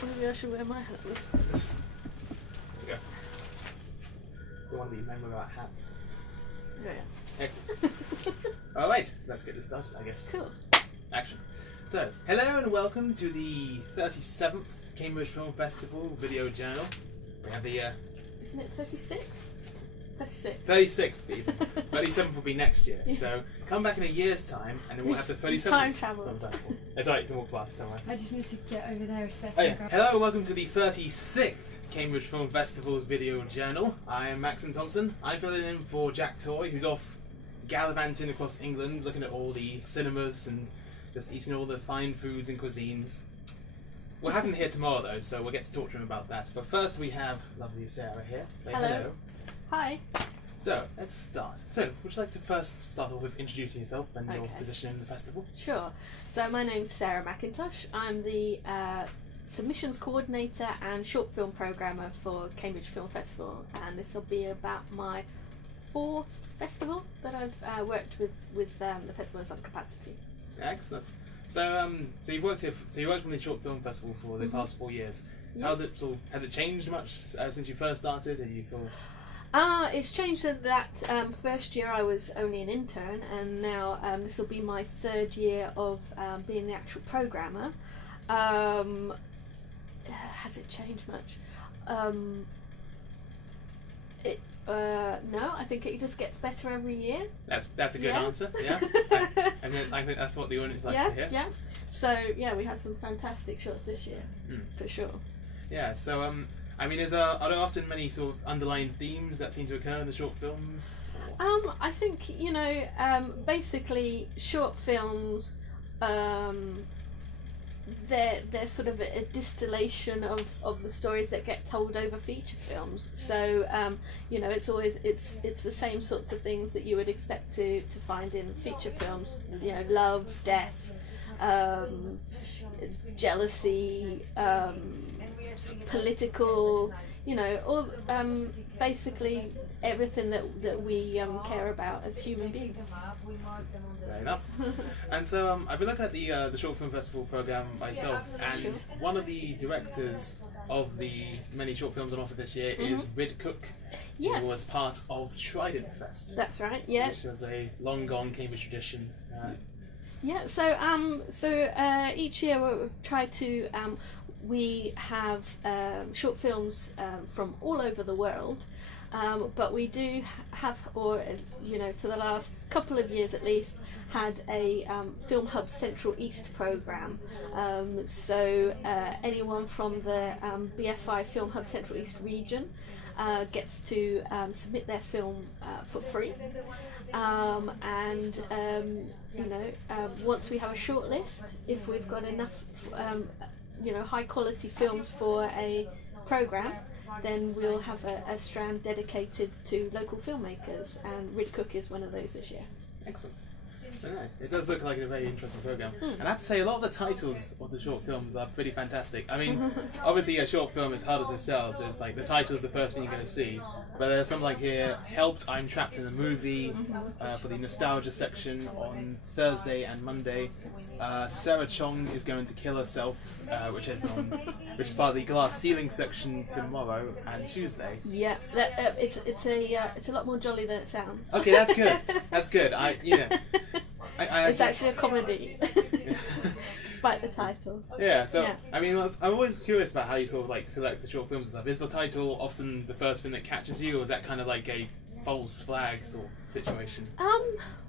Maybe I should wear my hat then. There we go. Don't want to be member about hats. Oh yeah. Excellent. Alright, let's get this started, I guess. Cool. Action. So, hello and welcome to the 37th Cambridge Film Festival Video Journal. We have the... Isn't it 36? 36. 36th even. 37th will be next year. Yeah. So, come back in a year's time and then we'll have the 37th time travel. Film Festival. It's alright, you can walk past, don't worry. I just need to get over there a second. Oh, yeah. Hello and welcome to the 36th Cambridge Film Festival's Video Journal. I am McIntosh. I'm filling in for Jack Toy, who's off gallivanting across England, looking at all the cinemas and just eating all the fine foods and cuisines. We'll have him here tomorrow though, so we'll get to talk to him about that. But first we have lovely Sarah here. Say hello. Hi. So, let's start. So, would you like to first start off with introducing yourself and your position in the festival? Sure. So my name's Sarah McIntosh. I'm the submissions coordinator and short film programmer for Cambridge Film Festival, and this will be about my 4th festival that I've worked with the festival in some capacity. Excellent. So, so you've worked here. So you worked on the short film festival for the past 4 years. Yeah. How's it? Has it changed much since you first started? And you feel? It's changed in that first year I was only an intern, and now this will be my 3rd year of being the actual programmer. Has it changed much? No, I think it just gets better every year. That's a good answer. Yeah, I think that's what the audience likes to hear. Yeah. So yeah, we had some fantastic shots this year, for sure. Yeah. So I mean, are there often many sort of underlying themes that seem to occur in the short films? I think basically short films. They're sort of a distillation of the stories that get told over feature films. So it's always it's the same sorts of things that you would expect to find in feature films. Love, death, jealousy, political. All basically everything that we care about as human beings. Fair enough. And so I've been looking at the short film festival program myself, and one of the directors of the many short films on offer this year is Rid Cook, who was part of Trident Fest. That's right. Yeah. Which was a long gone Cambridge tradition. Yeah. So each year we've tried to. We have short films from all over the world, but we do have, for the last couple of years at least, had a Film Hub Central East programme. So anyone from the BFI Film Hub Central East region gets to submit their film for free. Once we have a short list, if we've got enough high quality films for a programme, then we'll have a strand dedicated to local filmmakers, and Rid Cook is one of those this year. Excellent. It does look like a very interesting programme. And I have to say, a lot of the titles of the short films are pretty fantastic. I mean, obviously a short film is harder to sell, so it's like the title is the first thing you're going to see. But there's something like here, Helped, I'm Trapped in a Movie, for the nostalgia section on Thursday and Monday. Sarah Chong is going to kill herself, which is part of the glass ceiling section tomorrow and Tuesday. Yeah, it's a lot more jolly than it sounds. Okay, that's good. That's good. It's actually a comedy, despite the title. Yeah. So I mean, I'm always curious about how you sort of like select the short films and stuff. Is the title often the first thing that catches you, or is that kind of like a false flag sort of situation?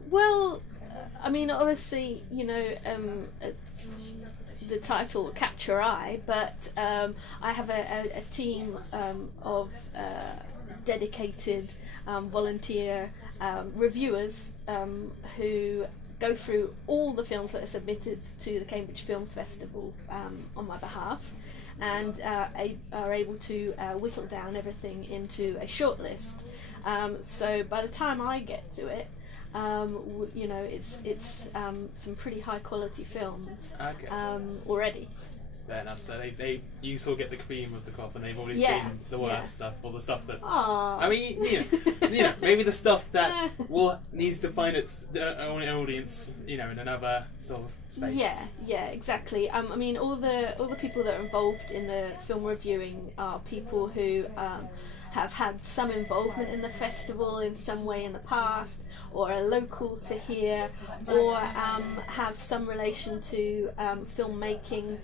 Well, I mean, obviously, the title will catch your eye, but I have a team of dedicated volunteer reviewers who go through all the films that are submitted to the Cambridge Film Festival on my behalf, and are able to whittle down everything into a short list. So by the time I get to it, it's some pretty high quality films already. Fair enough. So you sort of get the cream of the crop, and they've already Yeah, seen the worst stuff, or the stuff that. Aww. I mean, maybe the stuff that needs to find its own audience, in another sort of space. Yeah, exactly. I mean, all the people that are involved in the film reviewing are people who have had some involvement in the festival in some way in the past, or are local to here, or have some relation to filmmaking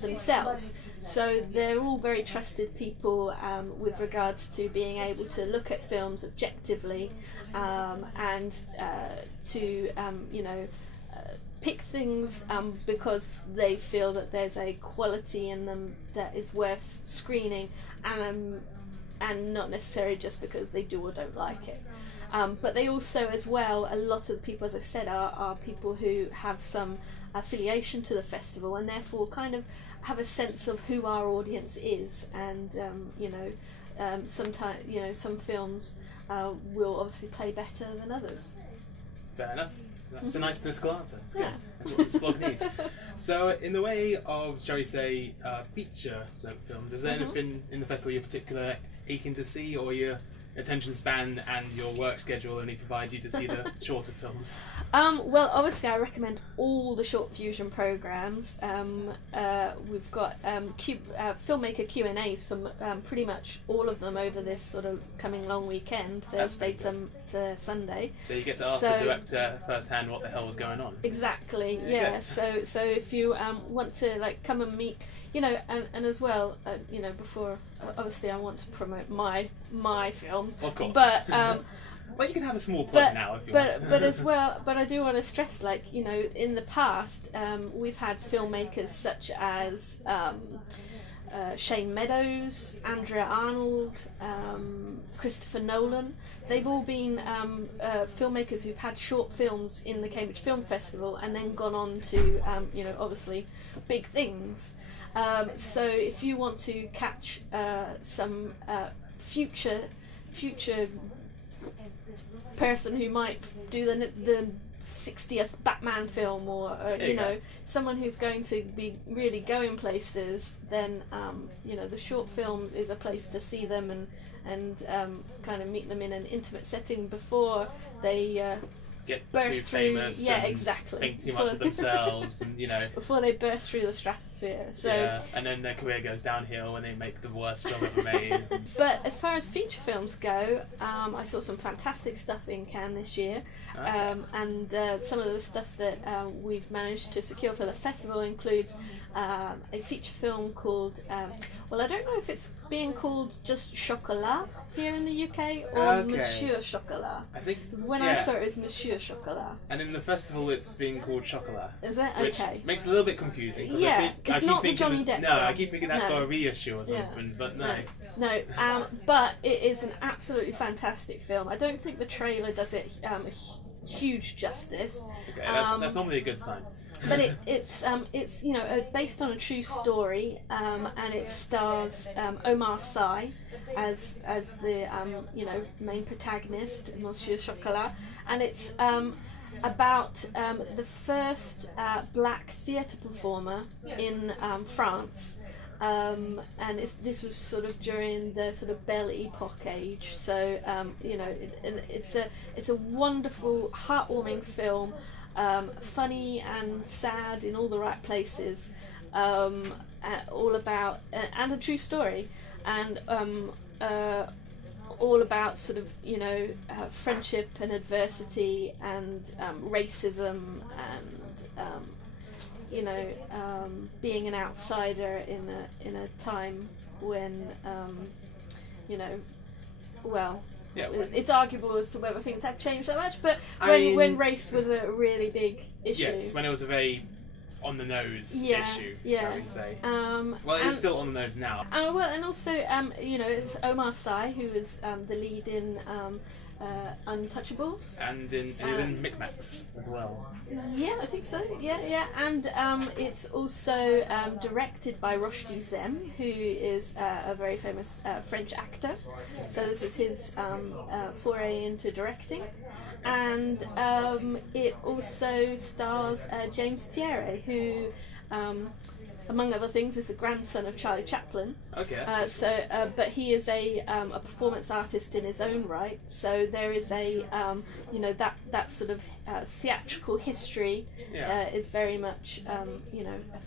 themselves. So they're all very trusted people with regards to being able to look at films objectively and to pick things because they feel that there's a quality in them that is worth screening, and not necessarily just because they do or don't like it. But they also, as well, a lot of the people, as I said, are people who have some affiliation to the festival, and therefore kind of have a sense of who our audience is. And sometimes, some films will obviously play better than others. Fair enough. That's a nice political answer. It's good. Yeah. That's what this vlog needs. So, in the way of, shall we say, feature films, is there anything in the festival you're particularly aching to see, or your attention span and your work schedule only provides you to see the shorter films? Well, obviously I recommend all the short fusion programs. We've got filmmaker Q&As for pretty much all of them over this sort of coming long weekend, Thursday to Sunday. So you get to ask the director firsthand what the hell was going on. Exactly, yeah. So if you want to come and meet, and as well, before, obviously I want to promote my films. Of course. But well, you can have a small plug now if you want. But as well, but I do want to stress, in the past, we've had filmmakers such as Shane Meadows, Andrea Arnold, Christopher Nolan. They've all been filmmakers who've had short films in the Cambridge Film Festival and then gone on to, obviously big things. So if you want to catch some future person who might do the 60th Batman film, or someone who's going to be really going places, then the short films is a place to see them and kind of meet them in an intimate setting before they get burst too through. famous Yeah, and exactly. think too much of themselves, and before they burst through the stratosphere. So and then their career goes downhill when they make the worst film ever made. But as far as feature films go, I saw some fantastic stuff in Cannes this year. And some of the stuff that we've managed to secure for the festival includes a feature film called, I don't know if it's being called just Chocolat here in the UK, or Monsieur Chocolat. I think When I saw it was Monsieur Chocolat. And in the festival it's being called Chocolat. Is it? Which Okay. makes it a little bit confusing. Yeah, it's not the Johnny Depp film. I keep thinking that's got a reissue or something, but no. No, but it is an absolutely fantastic film. I don't think the trailer does it huge justice. Okay, that's normally a good sign. But it's based on a true story, and it stars Omar Sy as the main protagonist, Monsieur Chocolat, and it's about the first black theatre performer in France. And this was sort of during the sort of Belle Epoque age, so it's a wonderful, heartwarming film, funny and sad in all the right places, all about and a true story, and all about sort of friendship and adversity and racism and being an outsider in a time when it's arguable as to whether things have changed that much, but when race was a really big issue. Yes, when it was a very on the nose issue, shall we say. It's still on the nose now. And also, it's Omar Sy who is the lead in Untouchables, and he's in Micmacs as well. Yeah, I think so. Yeah, and it's also directed by Rochdi Zem, who is a very famous French actor. So this is his foray into directing, and it also stars James Thierry, who among other things, is the grandson of Charlie Chaplin. Okay. But he is a performance artist in his own right. So there is a that sort of theatrical history is very much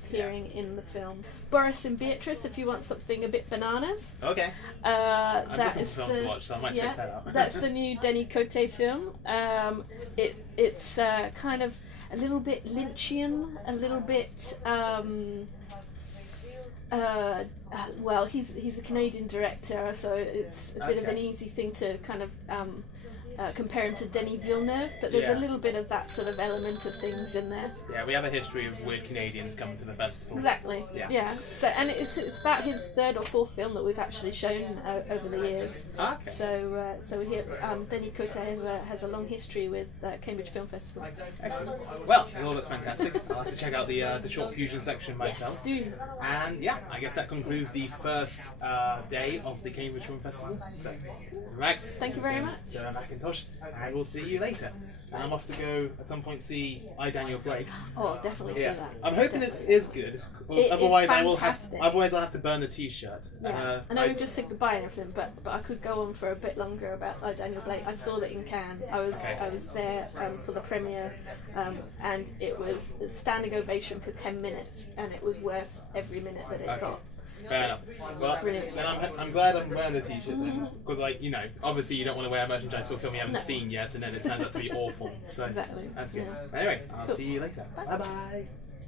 appearing in the film. Boris and Beatrice, if you want something a bit bananas. Okay. I'm looking for films to watch, so I might check that out. That's the new Denis Coté film. It's kind of a little bit Lynchian, a little bit. Well, he's a Canadian director, so it's a bit of an easy thing to kind of compare him to Denis Villeneuve, but there's a little bit of that sort of element of things in there. Yeah, we have a history of weird Canadians coming to the festival. Exactly. Yeah. So, and it's about his third or fourth film that we've actually shown over the years. Okay. So we hear Denis Coté has a long history with Cambridge Film Festival. Excellent. Well, it all looks fantastic. I'll have to check out the short fusion section myself. Yes, do. And I guess that concludes the first day of the Cambridge Film Festival. So, Max. Thank you very much. McIntosh, and we'll see you later. And I'm off to go at some point see I, Daniel Blake. Oh, definitely see that. I'm hoping it is good. Otherwise, I'll have to burn the T-shirt. Yeah. I know we've just said goodbye and everything, but I could go on for a bit longer about I, Daniel Blake. I saw that in Cannes. I was there for the premiere, and it was a standing ovation for 10 minutes, and it was worth every minute that it got. Fair enough. Well, then I'm glad I'm wearing the T-shirt then, because obviously you don't want to wear merchandise for a film you haven't seen yet, and then it turns out to be awful. So exactly. That's good. Anyway, I'll see you later. Bye bye.